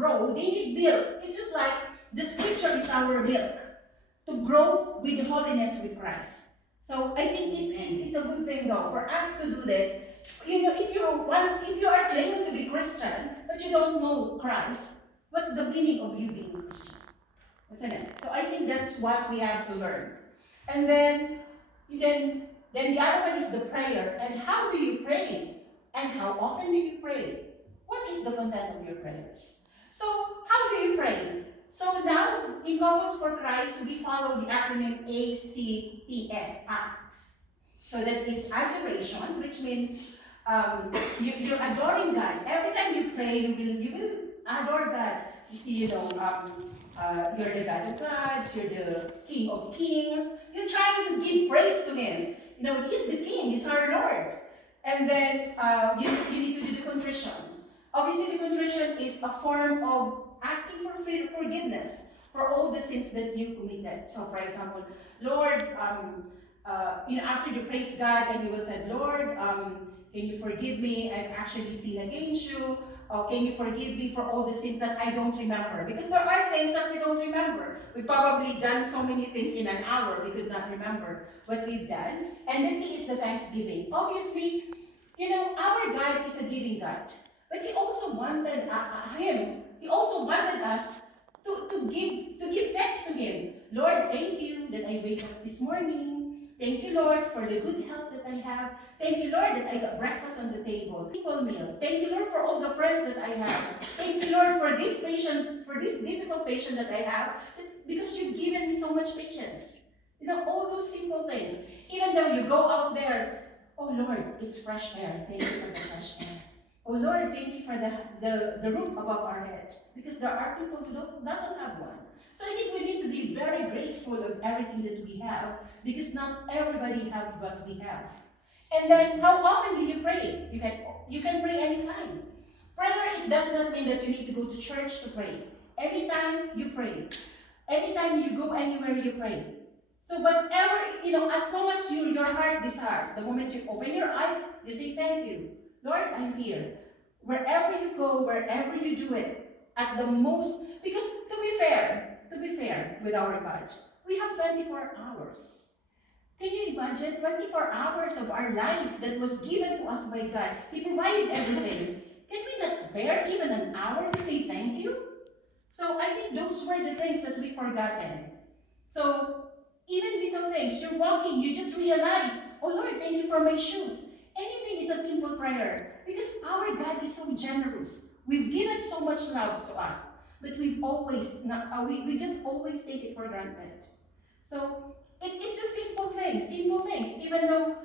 grow, they need milk. It's just like the scripture is our milk to grow with holiness with Christ. So I think it's a good thing though for us to do this. You know, if you are claiming to be Christian but you don't know Christ, what's the meaning of you being Christian? Isn't it? So I think that's what we have to learn. And then the other one is the prayer. And how do you pray? And how often do you pray? What is the content of your prayers? So how do you pray? So now, in Couples for Christ, we follow the acronym ACTS, ACTS. So that is adoration, which means you're adoring God. Every time you pray, you will adore God. You know, you're the God of gods, you're the King of kings. You're trying to give praise to Him. You know, He's the King, He's our Lord. And then you need to do the contrition. Obviously, the contrition is a form of asking for forgiveness for all the sins that you committed. So, for example, Lord, after you praise God, and you will say, Lord, can you forgive me? I've actually sinned against you. Or can you forgive me for all the sins that I don't remember? Because there are things that we don't remember. We've probably done so many things in an hour, we could not remember what we've done. And the thing is the thanksgiving. Obviously, you know, our God is a giving God. But He also wanted us to give thanks to Him. Lord, thank you that I wake up this morning. Thank you, Lord, for the good health that I have. Thank you, Lord, that I got breakfast on the table, simple meal. Thank you, Lord, for all the friends that I have. Thank you, Lord, for this difficult patient that I have, because you've given me so much patience. You know, all those simple things. Even though you go out there, oh Lord, it's fresh air. Thank you for the fresh air. Oh Lord, thank you for the roof above our head. Because there are people who doesn't have one. So I think we need to be very grateful of everything that we have, because not everybody has what we have. And then, how often do you pray? You can pray anytime. Prayer, it does not mean that you need to go to church to pray. Anytime you pray. Anytime you go anywhere, you pray. So whatever, you know, as long as your heart desires, the moment you open your eyes, you say, thank you. Lord, I'm here. Wherever you go, wherever you do it, at the most, because to be fair with our God, we have 24 hours. Can you imagine 24 hours of our life that was given to us by God? He provided everything. Can we not spare even an hour to say thank you? So I think those were the things that we forgotten. So even little things, you're walking, you just realize, oh Lord, thank you for my shoes. Anything is a simple prayer, because our God is so generous. We've given so much love to us, but we've always we just always take it for granted. So it's just simple things. Even though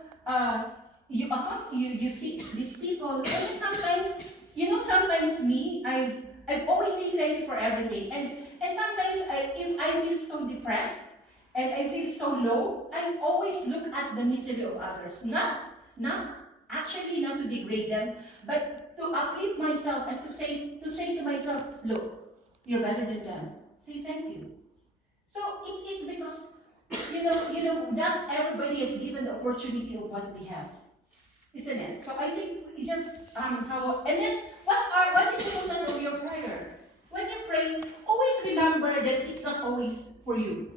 you see these people, and sometimes, you know, sometimes me, I've always said thank you for everything, and sometimes if I feel so depressed and I feel so low, I always look at the misery of others, not to degrade them, but to uplift myself and to say to myself, look, you're better than them. Say thank you. So it's because you know not everybody is given the opportunity of what we have, isn't it? So I think we just how, and then what is the content of your prayer? When you pray, always remember that it's not always for you.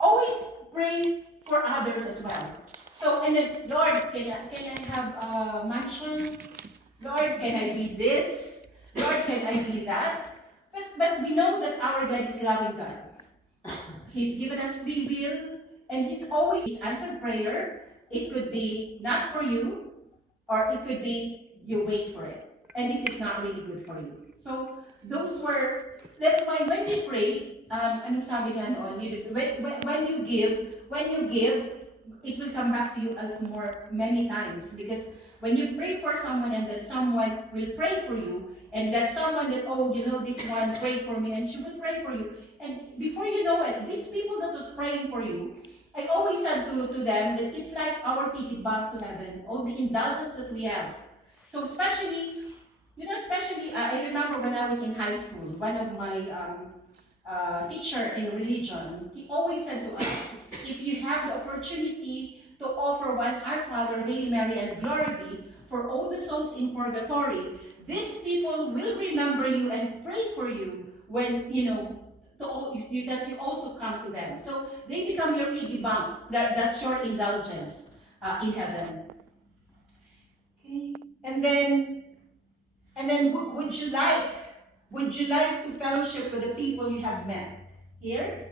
Always pray for others as well. So, and then, Lord, can I have a mansion? Lord, can I be this? Lord, can I be that? But we know that our God is loving God. He's given us free will, and He's always answered prayer. It could be not for you, or it could be you wait for it. And this is not really good for you. So, that's why when we pray, ano sabi nga noon, when you give, it will come back to you many times. Because when you pray for someone and that someone will pray for you, and that someone that, oh, you know, this one prayed for me, and she will pray for you. And before you know it, these people that was praying for you, I always said to them that it's like our ticket back to heaven, all the indulgence that we have. So especially, I remember when I was in high school, one of my teacher in religion, he always said to us, if you have the opportunity to offer one Our Father, Hail Mary, and Glory be for all the souls in purgatory, these people will remember you and pray for you when, that you also come to them. So they become your piggy bank. That's your indulgence in heaven. Okay. And then would you like to fellowship with the people you have met here?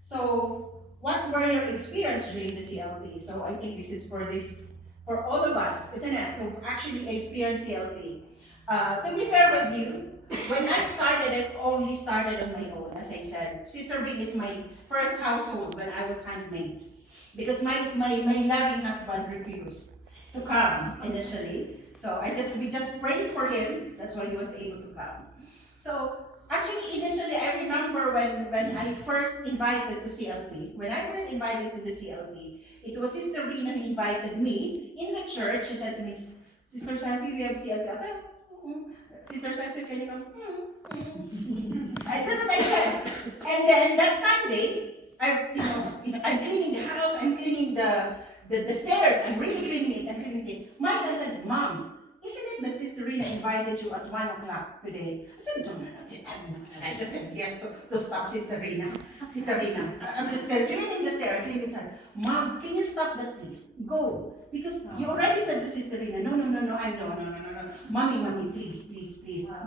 So what were your experience during the CLP? So I think this is for all of us, isn't it, to actually experience CLP. To be fair with you, when I started, it only started on my own. As I said, Sister Big is my first household when I was handmaid, because my loving husband refused to come initially. So we just prayed for him. That's why he was able to come. So actually, initially, I remember when I first invited to CLP. When I first invited to the CLP, it was Sister Rina who invited me in the church. She said to me, Sister Sassy, we have CLP. Okay. Sister Sassy, can you come? That's what I said. And then that Sunday, I'm cleaning the house, I'm cleaning the stairs, I'm really cleaning it. My son said, Mom, isn't it that Sister Rina invited you at 1 o'clock today? I said, no. I just said yes to stop Sister Rina. Sister Rina, I'm just there cleaning the stairs, cleaning the stairs. Mom, can you stop that please? Go. Because you already said to Sister Rina, no. Mommy, please,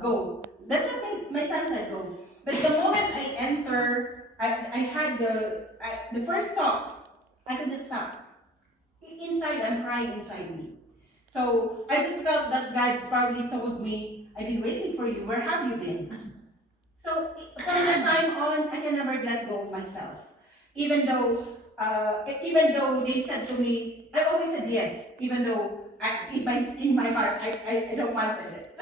go. That's what my son said, go. But the moment I enter, I had the first talk, I could not stop. Inside, I'm crying inside me. So I just felt that God's probably told me, I've been waiting for you, where have you been? So from that time on, I can never let go of myself. Even though they said to me, I always said yes, even though in my heart, I don't wanted it.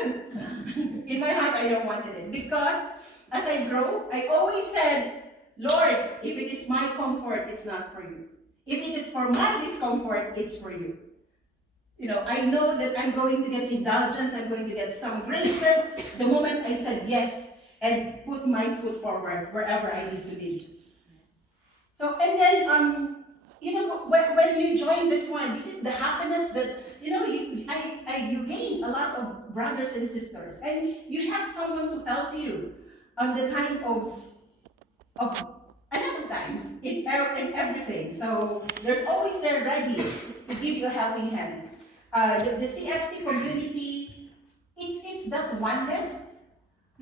In my heart, I don't wanted it. Because as I grow, I always said, Lord, if it is my comfort, it's not for you. If it is for my discomfort, it's for you. I know that I'm going to get indulgence, I'm going to get some graces the moment I said yes and put my foot forward wherever I need to be. So, and then, when you join this one, this is the happiness that, you gain a lot of brothers and sisters, and you have someone to help you on the time of a lot of times in everything. So there's always there ready to give you helping hands. The CFC community, it's that oneness.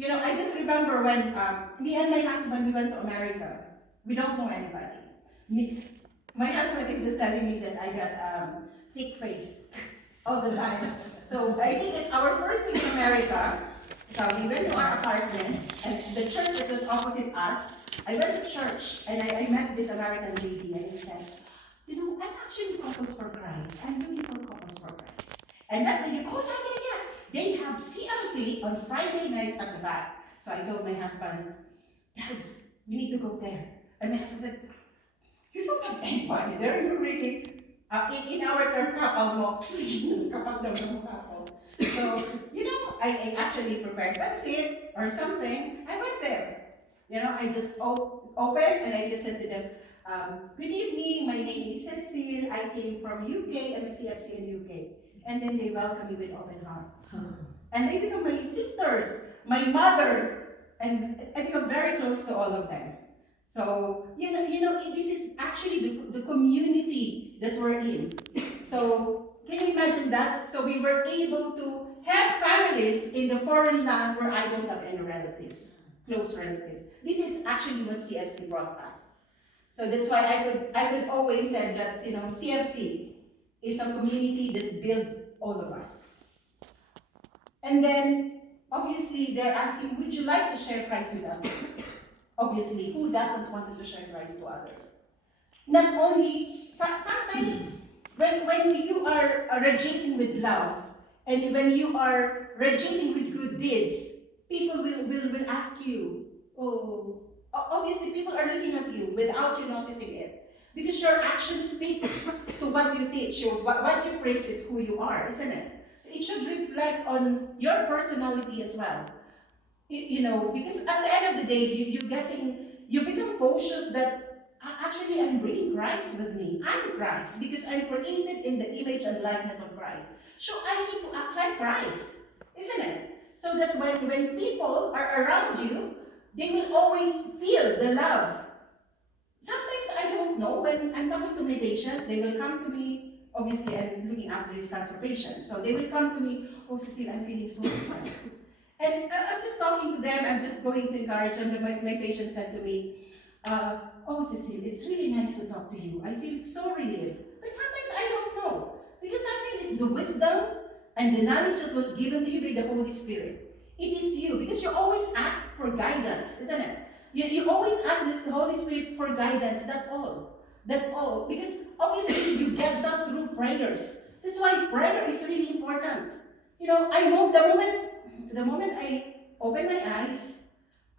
I just remember when me and my husband, we went to America. We don't know anybody. My husband is just telling me that I got thick face all the time. So I think it's our first week in America. So we went to our apartment, and the church that was opposite us, I went to church, and I met this American lady, and he said, I'm actually couples for Christ. I'm looking for couples for Christ. And that lady, yeah. They have CLP on Friday night at the back. So I told my husband, Dad, we need to go there. And my husband said, you don't have anybody there. You're really, in our term, couple mocks. Couple. So, I actually prepared pancit or something. I went there. I just opened and I just said to them, good evening, my name is Cecile. I came from UK. I'm a CFC in UK. And then they welcome me with open hearts. And they become my sisters, my mother, and I become very close to all of them. So, this is actually the community that we're in. So, can you imagine that? So we were able to have families in the foreign land where I don't have any relatives, close relatives. This is actually what CFC brought us. So that's why I could always say that, CFC is a community that built all of us. And then, obviously, they're asking, would you like to share Christ with others? Obviously, who doesn't want to share Christ to others? Not only, sometimes, when you are radiating with love, and when you are radiating with good deeds, people will ask you, obviously people are looking at you without you noticing it. Because your action speaks to what you teach, what you preach is who you are, isn't it? So it should reflect on your personality as well. Because at the end of the day, you become cautious that actually I'm bringing Christ with me. I'm Christ because I'm created in the image and likeness of Christ. So I need to act like Christ, isn't it? so that when people are around you, they will always feel the love. Sometimes I don't know, when I'm talking to my patient, they will come to me, obviously I'm looking after this cancer patient, so they will come to me, oh Cecile, I'm feeling so depressed. And I'm just talking to them, I'm just going to encourage them. My patient said to me, oh Cecile, it's really nice to talk to you. I feel so relieved. But sometimes I don't know. Because sometimes it's the wisdom and the knowledge that was given to you by the Holy Spirit. It is you, because you always ask for guidance, isn't it? You always ask this Holy Spirit for guidance, that's all. That's all. Because obviously you get that through prayers. That's why prayer is really important. You know, I know the moment I open my eyes,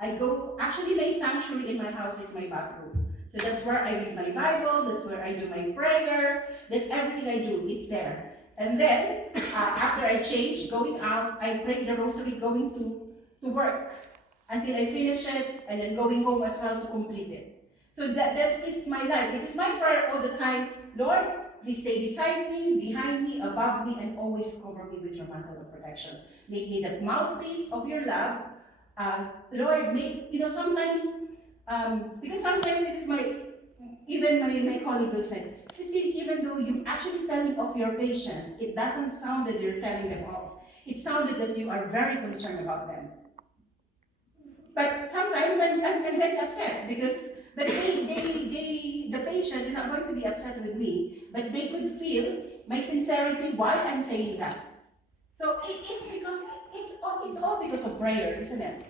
I go, actually my sanctuary in my house is my bathroom. So that's where I read my Bible, that's where I do my prayer, that's everything I do, it's there. And then, after I change, going out, I pray the rosary going to work until I finish it, and then going home as well to complete it. So it's my life, because my prayer all the time, Lord, please stay beside me, behind me, above me, and always cover me with your mantle of protection. Make me the mouthpiece of your love. Lord, sometimes, because sometimes this is even my colleague will say, Cecile, even though you actually telling of your patient, it doesn't sound that you're telling them off. It sounded that you are very concerned about them. But sometimes I'm getting upset because the patient is not going to be upset with me, but they could feel my sincerity while I'm saying that. So it's because it's all because of prayer, isn't it?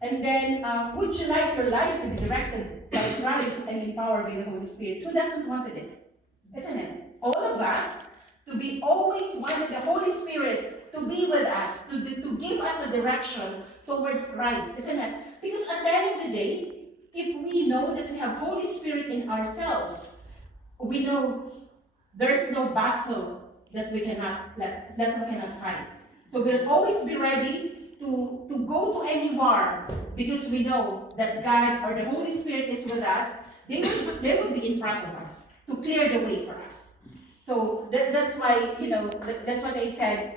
And then, would you like your life to be directed by Christ and empowered by the Holy Spirit? Who doesn't want it? Isn't it? All of us to be always wanted the Holy Spirit to be with us, to give us a direction towards Christ, isn't it? Because at the end of the day, if we know that we have Holy Spirit in ourselves, we know there's no battle that we cannot fight. So we'll always be ready to go to any war, because we know that God or the Holy Spirit is with us. They will be in front of us to clear the way for us. So that's why, that's what I said.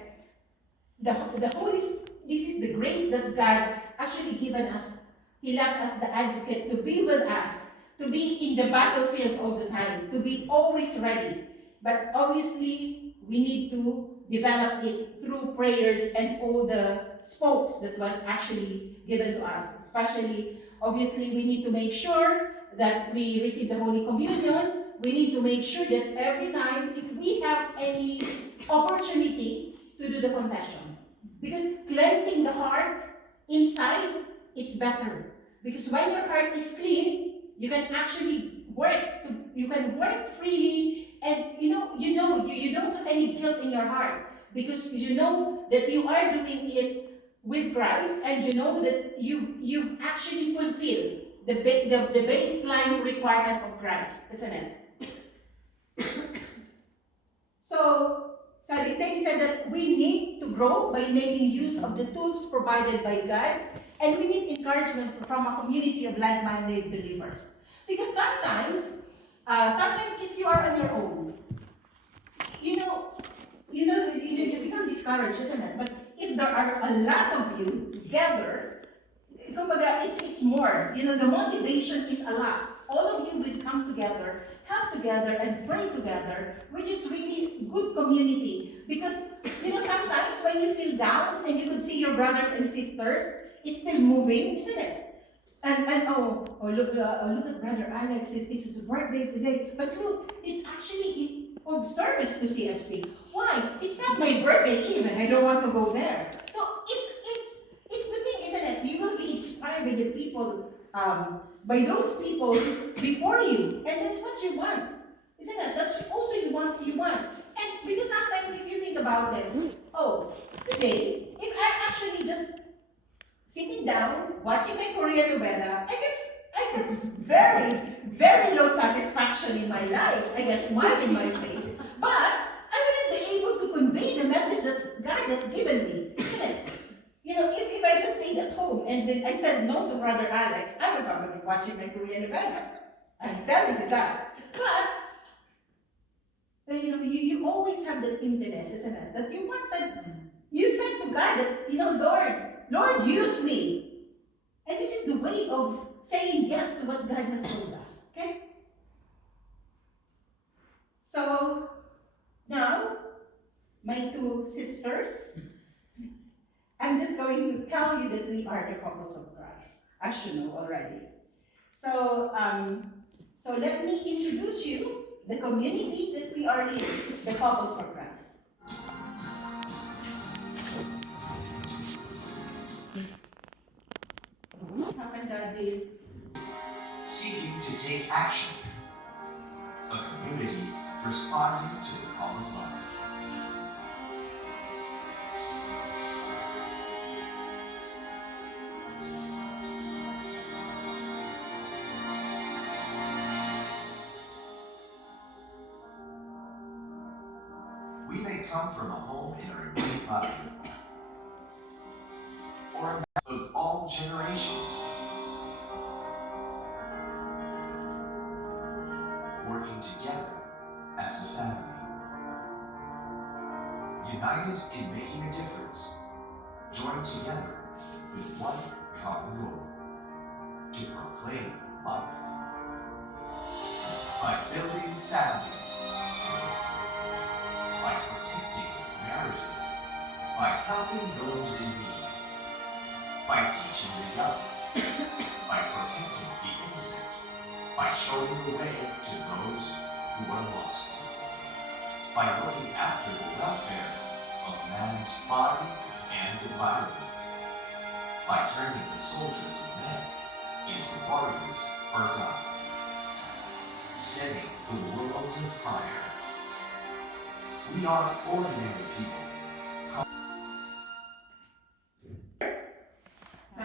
This is the grace that God actually given us. He left us the advocate to be with us, to be in the battlefield all the time, to be always ready. But obviously, we need to develop it through prayers and all the spokes that was actually given to us. Especially, obviously, we need to make sure that we receive the Holy Communion. We need to make sure that every time, if we have any opportunity to do the confession. Because cleansing the heart inside, it's better. Because when your heart is clean, you can actually work freely, and you don't have any guilt in your heart, because you know that you are doing it with Christ, and you know that you've actually fulfilled the baseline requirement of Christ, isn't it? So they said that we need to grow by making use of the tools provided by God, and we need encouragement from a community of like-minded believers. Because sometimes if you are on your own, you become discouraged, isn't it? But if there are a lot of you together, it's more. The motivation is a lot. All of you will come together, help together, and pray together, which is really good community. Because, sometimes when you feel down and you could see your brothers and sisters, it's still moving, isn't it? And look at Brother Alex, it's his birthday today. But look, it's actually of service to CFC. Why? It's not my birthday even. I don't want to go there. So it's the thing, isn't it? You will be inspired by the people, by those people before you, and that's what you want, isn't it? That's also you want. And because sometimes if you think about it, today, if I'm actually just sitting down, watching my Korean novela, I get very, very low satisfaction in my life. I get smile in my face, but I wouldn't be able to convey the message that God has given me, isn't it? If I just stayed at home and then I said no to Brother Alex, I would probably be watching my Korean novela. I'm telling you that. But you always have that emptiness, isn't it? That you want that. You said to God that, Lord, use me. And this is the way of saying yes to what God has told us. Okay? So, now, my two sisters, I'm just going to tell you that we are the couples of Christ, as you know already. So, so let me introduce you the community that we are in, the couples for Christ. Happened that day. Seeking to take action. A community responding to the call of love. We may come from a home in a remote valley, or a map of all generations, working together as a family, united in making a difference, joined together with one common goal: to proclaim life. By building families, by protecting marriages, by helping those in need, by teaching the young, by protecting the innocent, by showing the way to those who are lost, by looking after the welfare of man's body and environment, by turning the soldiers of men into warriors for God, setting the world afire. We are ordinary people.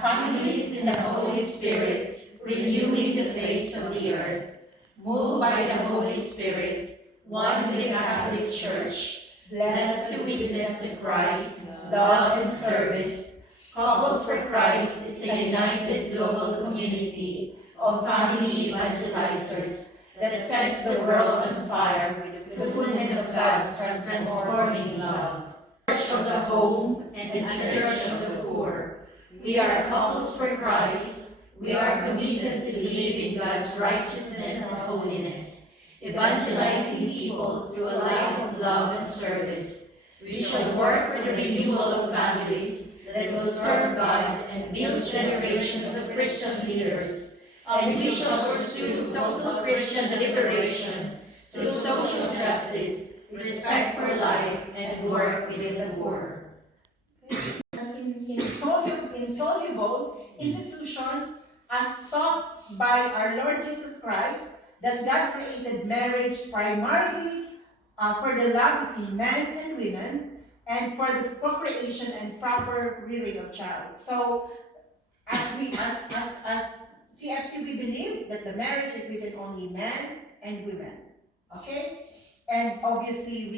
Families in the Holy Spirit, renewing the face of the earth, moved by the Holy Spirit, one with the Catholic Church, blessed to witness to Christ, love and service. Couples for Christ is a united global community of family evangelizers that sets the world on fire with the fullness of God's transforming love. Church of the home and the church of the poor. We are couples for Christ. We are committed to live in God's righteousness and holiness, evangelizing people through a life of love and service. We shall work for the renewal of families that will serve God and build generations of Christian leaders. And we shall pursue total Christian liberation through social justice, respect for life, and work with the poor. Insoluble institution as taught by our Lord Jesus Christ that God created marriage primarily for the love between men and women and for the procreation and proper rearing of child. So as CFC, we believe that the marriage is between only men and women. Okay? And obviously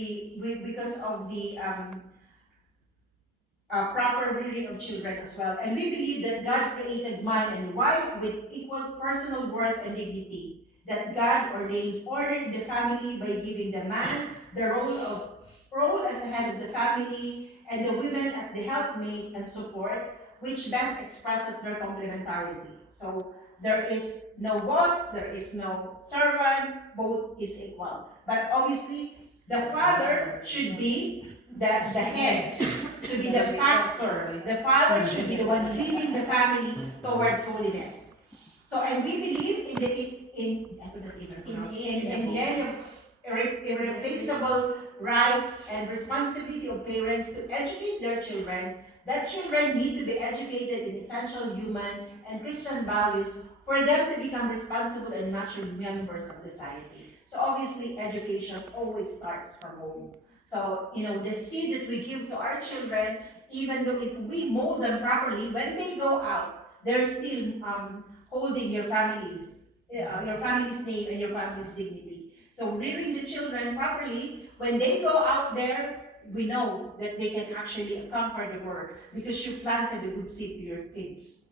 we because of the proper rearing of children as well. And we believe that God created man and wife with equal personal worth and dignity. That God ordained order in the family by giving the man the role as the head of the family and the women as the helpmate and support, which best expresses their complementarity. So there is no boss, there is no servant, both is equal. But obviously, the father should be the head, should be the pastor. The father should be the one leading the family towards holiness. So, and we believe in irreplaceable rights and responsibility of parents to educate their children. That children need to be educated in essential human and Christian values for them to become responsible and mature members of society. So obviously, education always starts from home. So, the seed that we give to our children, even though if we mold them properly, when they go out, they're still holding your family's name and your family's dignity. So rearing the children properly, when they go out there, we know that they can actually conquer the world because you planted a good seed to your kids.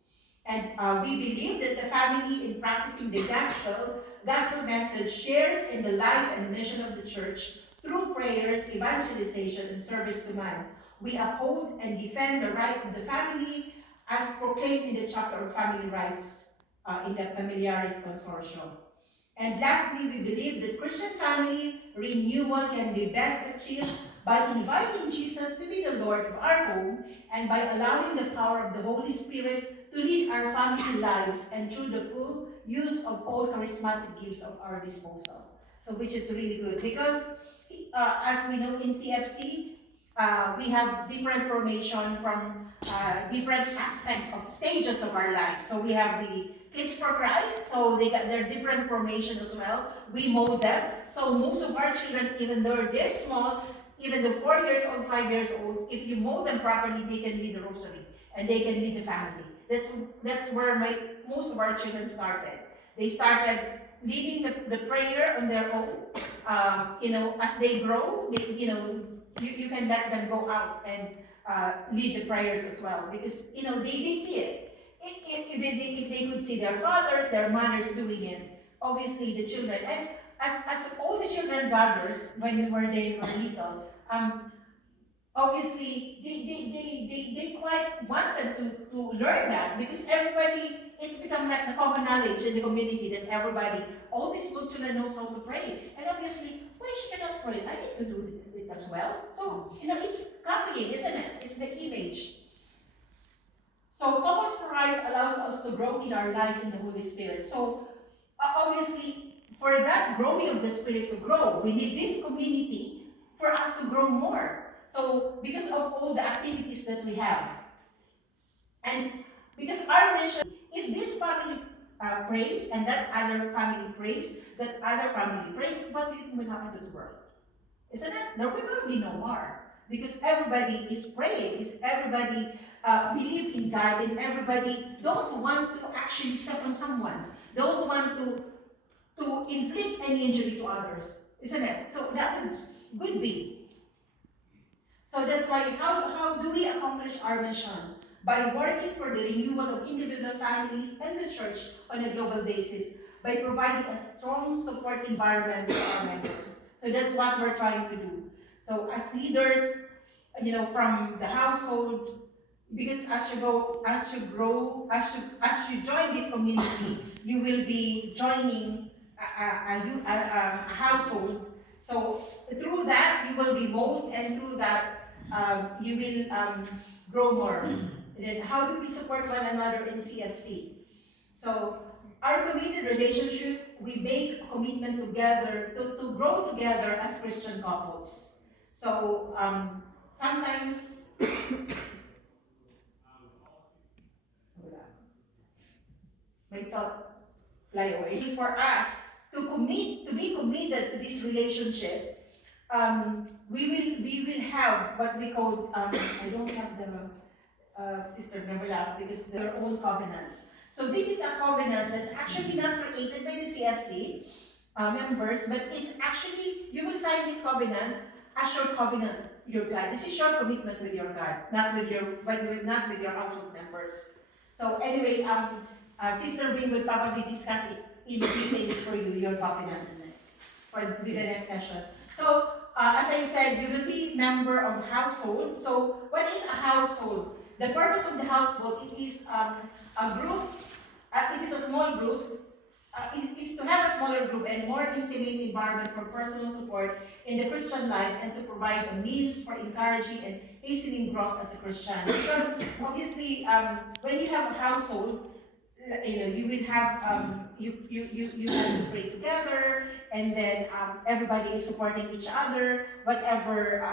And we believe that the family, in practicing the gospel message, shares in the life and mission of the church through prayers, evangelization, and service to man. We uphold and defend the right of the family as proclaimed in the chapter of family rights in the Familiaris Consortium. And lastly, we believe that Christian family renewal can be best achieved by inviting Jesus to be the Lord of our home and by allowing the power of the Holy Spirit to lead our family lives and through the full use of all charismatic gifts of our disposal. So which is really good because as we know in CFC, we have different formation from different aspect of stages of our life. So we have the Kids for Christ, so they got their different formation as well. We mold them. So most of our children, even though they're small, even though 4 years old, 5 years old, if you mold them properly, they can lead the rosary and they can lead the family. That's where most of our children started. They started leading the prayer on their own. As they grow, you can let them go out and lead the prayers as well because they see it. If they could see their fathers, their mothers doing it, obviously the children, and as all the children gathers when they were little, obviously they quite wanted to learn that because everybody, it's become like a common knowledge in the community that everybody, all these small children knows how to pray. And obviously, why she cannot pray? I need to do it as well. So, it's copying, isn't it? It's the image. So Couples for Christ allows us to grow in our life in the Holy Spirit. So obviously, for that growing of the Spirit to grow, we need this community for us to grow more. So because of all the activities that we have, and because our mission, if this family prays and that other family prays, that other family prays, what do you think will happen to the world? Isn't it? There will be no war because everybody is praying, is everybody believe in God, and everybody don't want to actually step on someone's, don't want to inflict any injury to others, isn't it? So that would be. So that's why, how do we accomplish our mission? By working for the renewal of individual families and the church on a global basis, by providing a strong support environment for our members. So that's what we're trying to do. So as leaders, from the household, because as you join this community, you will be joining a household. So through that, you will be molded, and through that, you will grow more. And then how do we support one another in CFC? So our committed relationship, we make a commitment together to grow together as Christian couples. So sometimes my thought fly away. For us to be committed to this relationship, we will have what we call I don't have the Sister Gabriela because their own covenant. So this is a covenant that's actually not created by the CFC members, but it's actually, you will sign this covenant as your covenant, your God. This is your commitment with your God, not with your household members. So anyway, Sister Wing will probably discuss it in details for you, your covenant, for the next session. So as I said, you will be member of household. So what is a household? The purpose of the household, it is a group, it is a small group, is to have a smaller group and more intimate environment for personal support in the Christian life and to provide a means for encouraging and hastening growth as a Christian. Because obviously, when you have a household, you will have you have to pray together, and then everybody is supporting each other. Whatever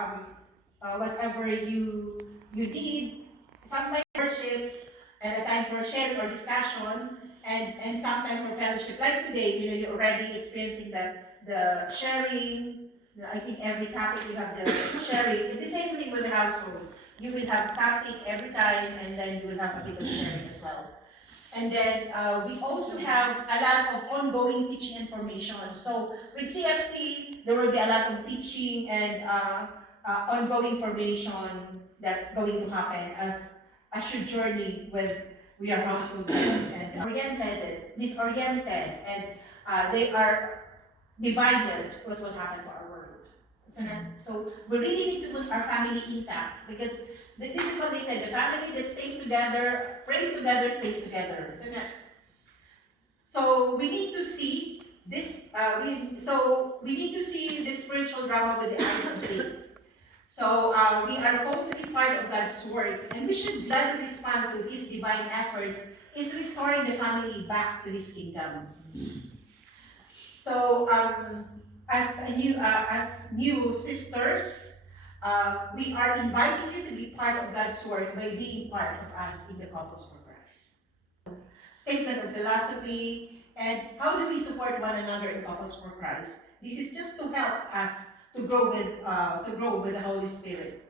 you need, sometimes worship, and a time for sharing or discussion, and sometimes for fellowship. Like today, you're already experiencing the sharing. I think every topic you have the sharing. It's the same thing with the household. You will have topic every time, and then you will have a bit of sharing as well. And then we also have a lot of ongoing teaching information. So with CFC, there will be a lot of teaching and ongoing formation that's going to happen as you journey with your household kids and disoriented, and they are divided what will happen to our world. So we really need to put our family intact, because this is what they said: the family that stays together, prays together, stays together. So we need to see this. We need to see this spiritual drama with the eyes of faith. So we are called to be part of God's work, and we should gladly respond to His divine efforts in restoring the family back to His kingdom. So as new sisters, we are inviting you to be part of God's work by being part of us in the Couples for Christ. Statement of philosophy, and how do we support one another in Couples for Christ? This is just to help us to grow with the Holy Spirit,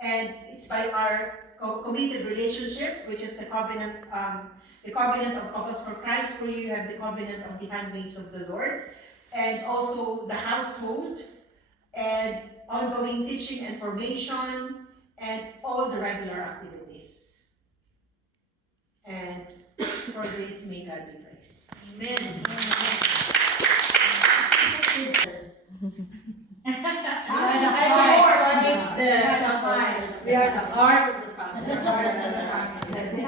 and it's by our committed relationship, which is the covenant of Couples for Christ. For you have the covenant of the handmaids of the Lord, and also the household, and ongoing teaching and formation, and all the regular activities. And for this, may God be praised. Amen. We are the heart of the family.